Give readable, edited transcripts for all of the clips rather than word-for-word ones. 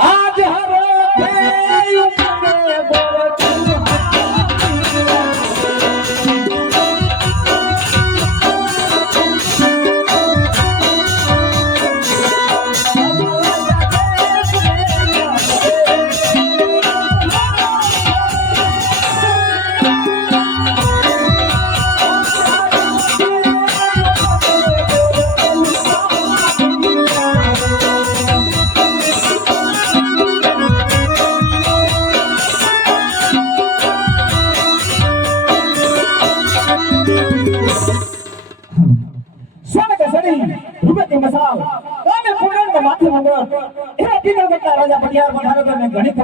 आज हरो राजा पटियार बनारस में गणित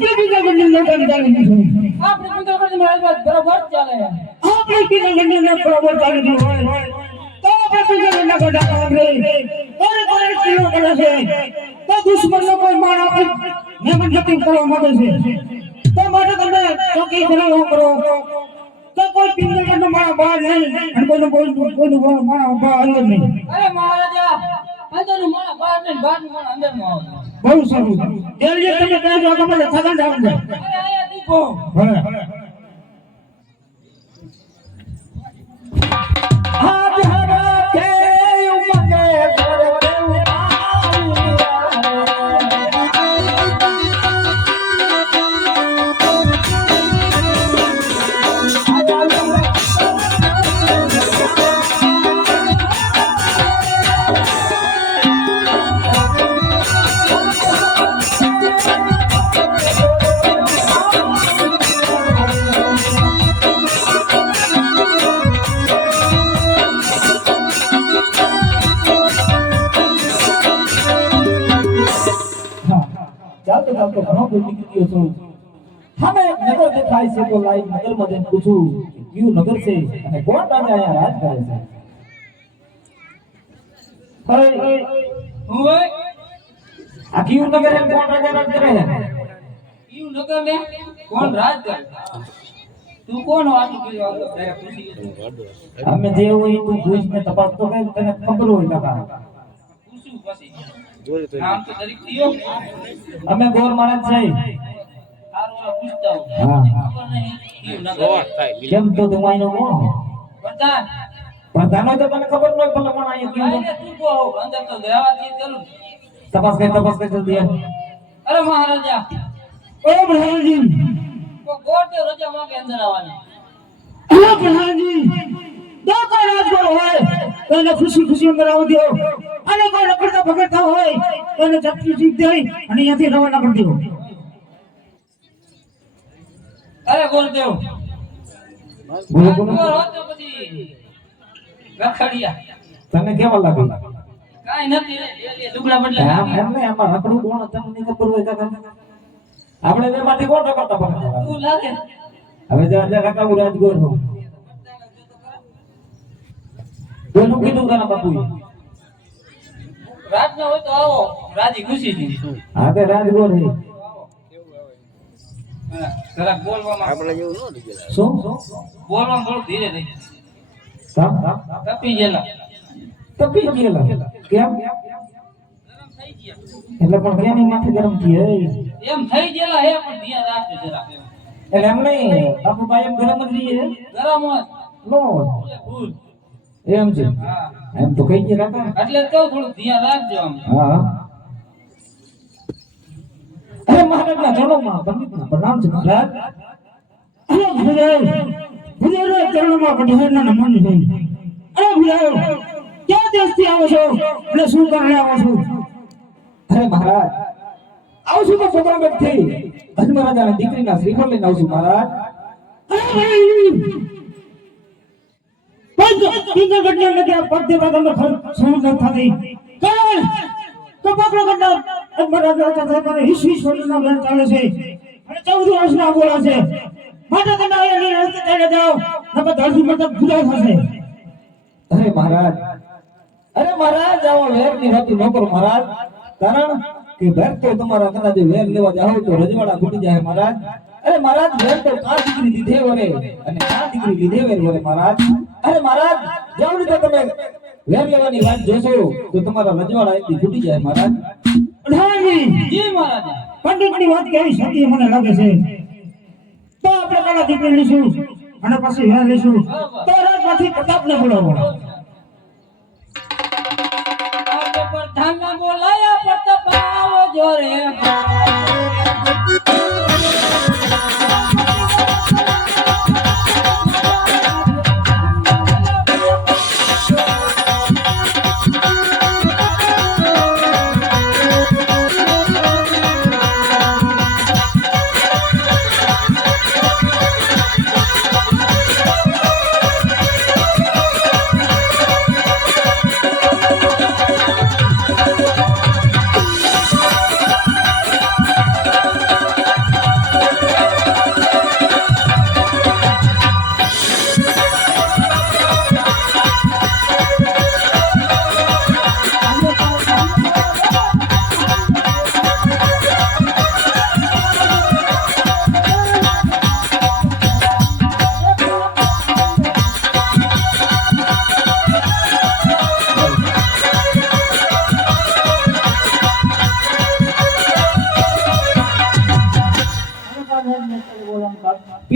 આપણે બીજા ગણને ચાલે છે આપણે બીજા ગણને રાજવાજ બરાબર ચાલે આપણે બીજા ગણને બરાબર ચાલે છે તો આપણે બીજા ગણના ગડા કામરે કોને કિલો કરે છે તો દુશ્મનનો કોઈ માર આપણે મેમન જતી કરવા માંગે છે તો માટે તમે ચોકી બનાવો કરો તો કોઈ પિંગલ ગણનો માર બહાર નહીં અને કોઈનું માર બહાર અંદર નહીં અરે મહારાજા અંદરનું માણા બહાર ને બહારનું માણા અંદરમાં આવે બહુ સારું જે તમે કહો છો તમને થગન ડાઉન જાય અરે આયા દીપો ભલે હાથ હરા કે ઉમંગે ઘર કેવું ચાલતો ચાલતો ઘણો દૂર નીકળી ગયો છું સામે એક નગર દેખાય છે તો લાઈવ નગરમાં જઈને પૂછું કે કયું નગર છે અને કોણ રાજા અહીંયા રાજ કરે છે અરે ઓય આ કયું નગર છે કોણ રાજા રાજ કરે છે કયું નગર ને કોણ રાજ કરે તું કોણ વાતું કર્યો આ પૂછી અમે જે હોય તું પૂછ ને તપાસ તો કઈ તને ખબર હોય કાકા પૂછું પછી નામ તો દરેક દિયો અમે ગોર માણસ છે આરોલા પૂછતા હા ખબર નહીં કયું નગર કેમ તો તમાઈનો કોણ પ્રધાન પ્રધાનો તો મને ખબર ન હોય ભલે પણ અહીંયા કેવું અરે તું કો અંદર તો દેવા દે ચાલું તપાસ કરી જલ્દી અરે મહારાજા ઓ પ્રધાનજી કો ગોર તો રજા માંગે અંદર આવવાની અરે પ્રધાનજી તો કોઈ રાજગોર હોય તો એને ખુશી ખુશી અંદર આવવા દો અને કોઈ રખડતા પકડતા હોય તો એને ચપટી ચીક દે અને અહીંયાથી રવાના કરી દો અરે ગોરદેવ બોલો બોલો તો પછી રખડિયા તને કેવા લાગે કાઈ નથી રે એ લુગડા બદલા એમને આમાં રખડું કોણ તમને ખબર હોય કાકા આપણે બે માંથી કોણ રખડતા પકડતા તું લાગે હવે જે રખાવું રાજગોર નું કોનું કીધું તારા બાપુએ રાત ન હોય તો આવો રાજી ખુશી થી હા તે રાજગોર હે જરાક બોલવામાં આપણે જેવું ન થઈ ગયેલા શું બોલવામાં થોડું ધીરે થઈ સામ તપી ગયેલા તપી ગયેલા કેમ ગરમ થઈ ગયા એટલે પણ કેની માથે ગરમ થઈ એમ થઈ ગયેલા હે પણ ધ્યાન રાખજો જરાક એટલે એમ નહીં બાપુ ભાઈ એમ ગરમ જ રહીએ ગરમ હોય નો ભૂલ એમ છે હા એમ તો કઈ ગયા કાકા એટલે તો થોડું ધ્યાન રાખજો આમ હા અરે મહારાજના ચરણોમાં પંડિતના પ્રણામ છે મહારાજ અરે ભુદેવ ચરણોમાં પંડિતના નમન છે અરે ભુદેવ ક્યાં દેશથી આવો છો અને શું કારણે આવો છો અરે મહારાજ આવું છું તો સોદાગઢથી ધર્મરાજાની દીકરીના શ્રીફળ લઈને આવું છું મહારાજ અરે બીજા ઘટના ને કે પગ દેવા તમને સહન ન થતી કારણ તો પકડો ઘટના મહારાજા સાથે હિસ્વી સોના વેણ ચાલે છે અને 14 વર્ષના ગોળા છે માટે તમે અહીંયા રસ્તે ચાલે જાઓ નકર ધરતી મતલબ જુદા થશે અરે મહારાજ આવો વેર ની હતી નોકર મહારાજ કારણ કે વેર તો તમારા કદાચ વેર લેવા જાઓ તો રજવાડા ફૂટી જાય મહારાજ અરે મહારાજ વેર તો કા દીકરી દીધે વરે અને કા દીકરી લીધે વેર વરે મહારાજ અરે મહારાજ જેવડી તો તમે વેર લેવાની વાત જોશો તો તમારા રજવાડા એકથી ફૂટી જાય મહારાજ પ્રધાનજી જી મહારાજ પંડિતની વાત કેવી સતી મને લાગે છે તો આપણે કાલા દીકરી લઈશું અને પછી વેર લઈશું તો રાજમાંથી પ્રતાપને બોલાવો આપણે પ્રધાનને બોલાયા પ્રતાપ આવો જોરે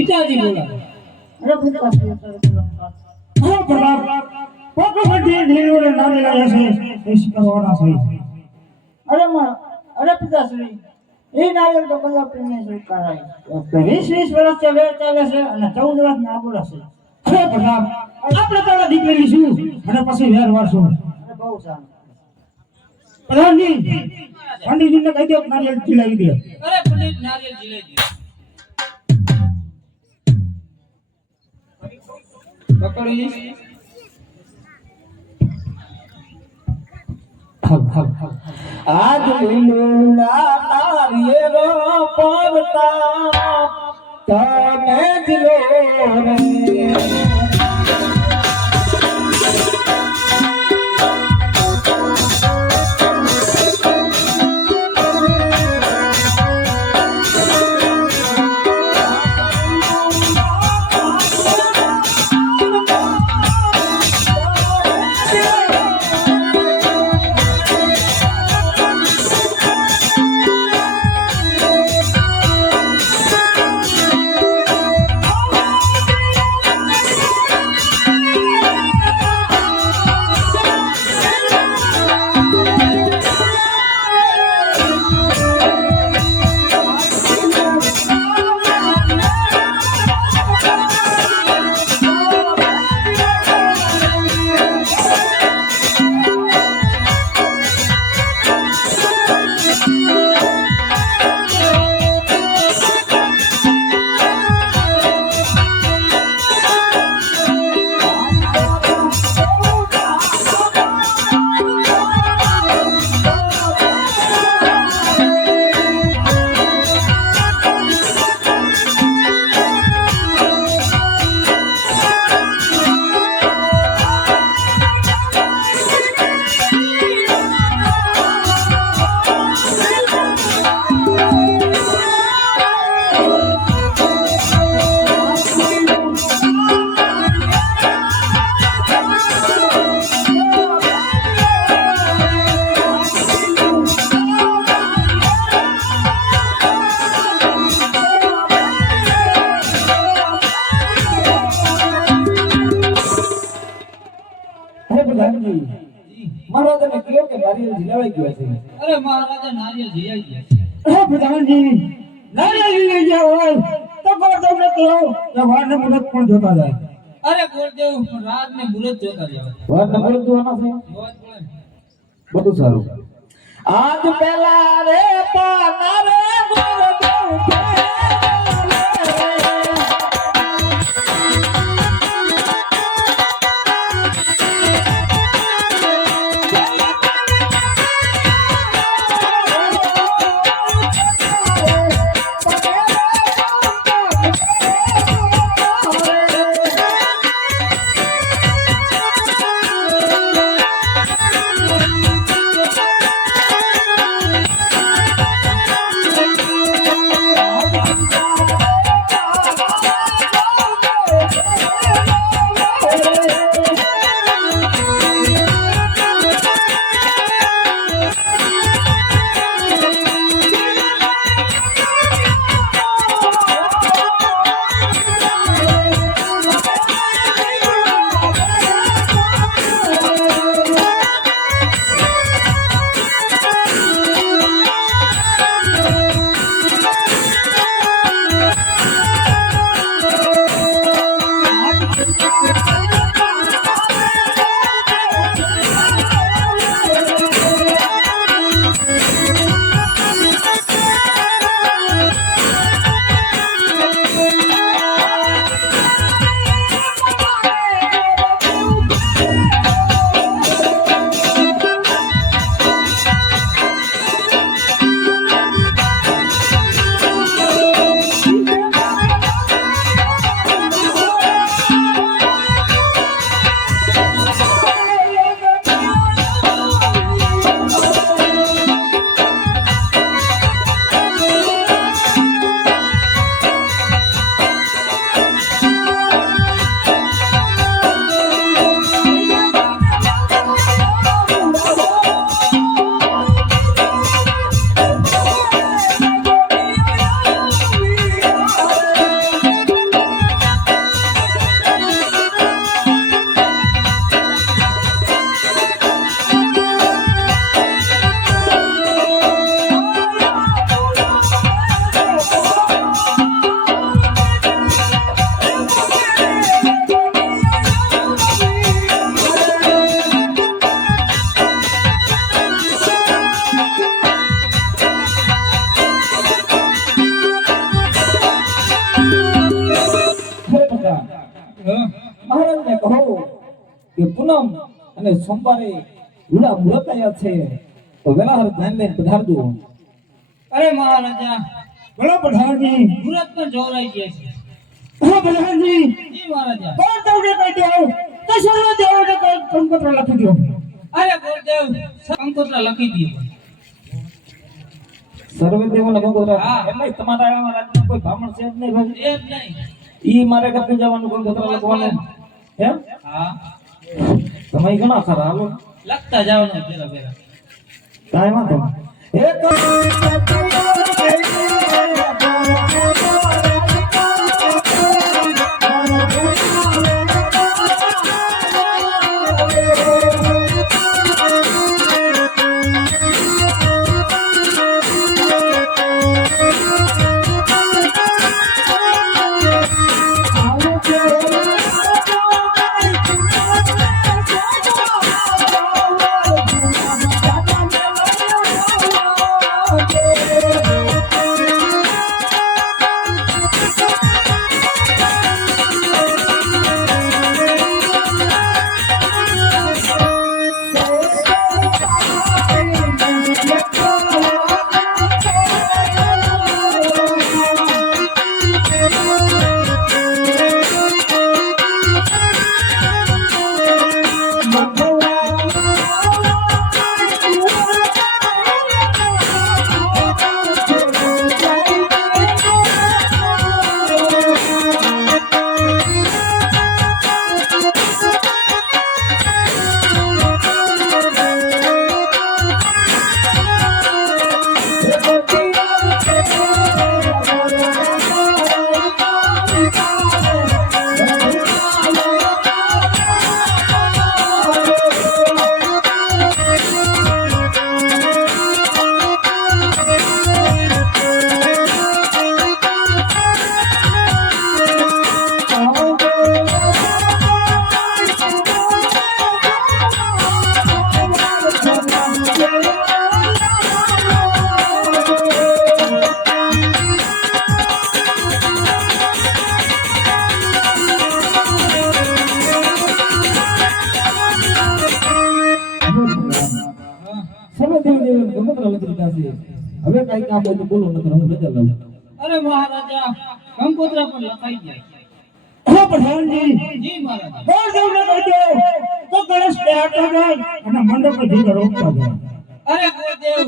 પિતાજી બોલાવે. અરે પિતાશ્રી હા પ્રતાપ પોકો બધી નીલોને નામે લાયા છે એ શીખવાના છે અરે પિતાશ્રી એ નારિયેળ તો કલા પ્રેમે સ્વીકારાય 20 વર્ષ વેર ચાલે છે અને 14 વર્ષ ના આબોડા છે અરે પ્રતાપ આપણે તારા દીકરી લીશું અને પછી વેર વારશું અરે બહુ સારું પ્રધાનજી પંડિતજીને કહી દો નારિયેળ ખીલાવી દે અરે પંડિત નારિયેળ જીલાઈ દે પકડી આજ લીલુડા નારિયેળો પડતા તમે જ લો રે મહારાજાને કહ્યું કે નારિયેળ ઝીલાવાઈ ગયા છે અરે મહારાજા નારિયેળ જીલાઈ ગયા હે પ્રધાનજી નારિયેળ ઝીલાઈ ગયા હોય તો ગોરદેવને કહો કે વારને મુહૂર્ત પણ જોતા જાય અરે ગોરદેવ રાત ને મુહૂર્ત જોતા જાવ વારને મુહૂર્ત જોવાના છે જોવા જ પડે ને. બધું સારું આજ પેલા રે પાના રે ગોરદેવ હતા હા. મહારાજને કહો કે પૂનમ અને સોમવારે લુડા મુહૂર્ત આવ્યા છે તો વેલાહાર ધ્યાન લઈને પધારજો. અરે મહારાજા બોલો પ્રધાનજી. મુરત પણ જોરાઈ ગયા છે. હા પ્રધાનજી. જી મહારાજા. કોણ તમને કહી દો તો સર્વ દેવોને કંકોત્રો લખી દો. અરે ગુરુદેવ કંકોત્રા લખી દીધો. સર્વે દેવોને કંકોત્રો. હા. એટલે તમારા રાજમાં કોઈ બ્રાહ્મણ છે જ નહીં ભાઈ. એ જ નહીં. ઈ મારે કરતું જવાનું કંકોત્રો લખવાનું એમ. હા તમે ઘણા સારા હાલો લખતા જવાનું પેલા પેલા. કાંઈ વાંધો નહીં. હવે કઈ કામ હોય તો બોલો નકર હું રજા લઉં. અરે મહારાજા કંકોત્રા પણ લખાઈ ગયા છે. હા પ્રધાનજી. જી મહારાજા. બોલ દેવને કહી દો તો ગણેશ બેહાડતા જાય અને મંડપ પર ભીડ રોકતા જાય. અરે ગુરુદેવ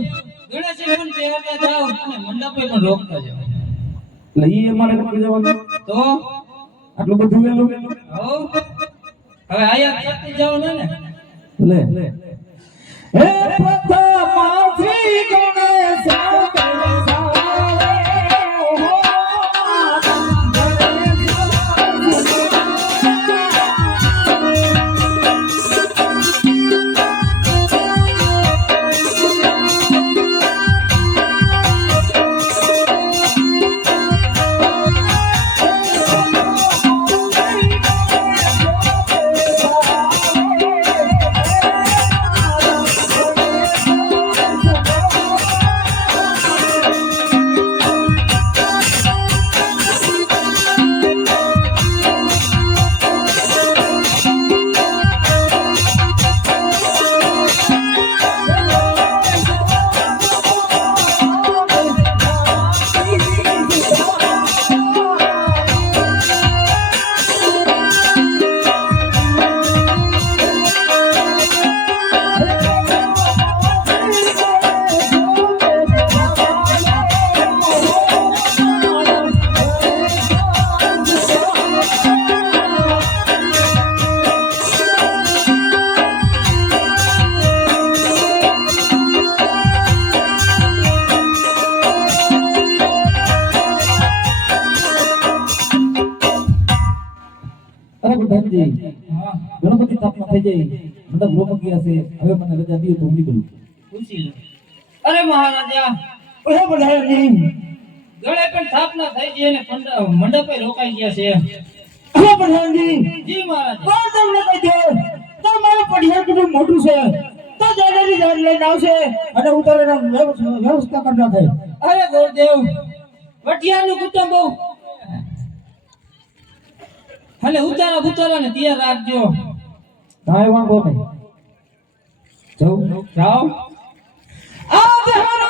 ગણેશ પણ પહેરતા જાઓ અને મંડપે પણ રોકતા જાઓ. એટલે ઈ અમારે કરી જવાનું તો આટલું બધું વેલું હો હવે આયા કરતી જાઓ ને. લે હે પ્રથમાથી ગણેશ પ્રધાનજી ગણપતિ સ્થાપના થઈ જાય મતલબ રોક ગયા છે હવે મને રજા દીધો તો હું નીકળું. પૂછી લો. અરે મહારાજા ઓહે પ્રધાનજી. ગળે પણ સ્થાપના થઈ ગઈ અને મંડપે રોકાઈ ગયા છે. ઓહે પ્રધાનજી. જી મહારાજા. કોણ તમને કહી દે તો મારું પડિયાર કેટલું મોટું છે તો જાડેની જાડ લઈને આવશે અને ઉતારેના વ્યવસ્થા કરી નાખે. અરે ગુરુદેવ વટિયાનું કુટુંબ બહુ ભલે ઉતારા ને તૈયાર રાખજો. કાંઈ વાંધો નહીં. જાઉં જાઓ. આ દેહાનો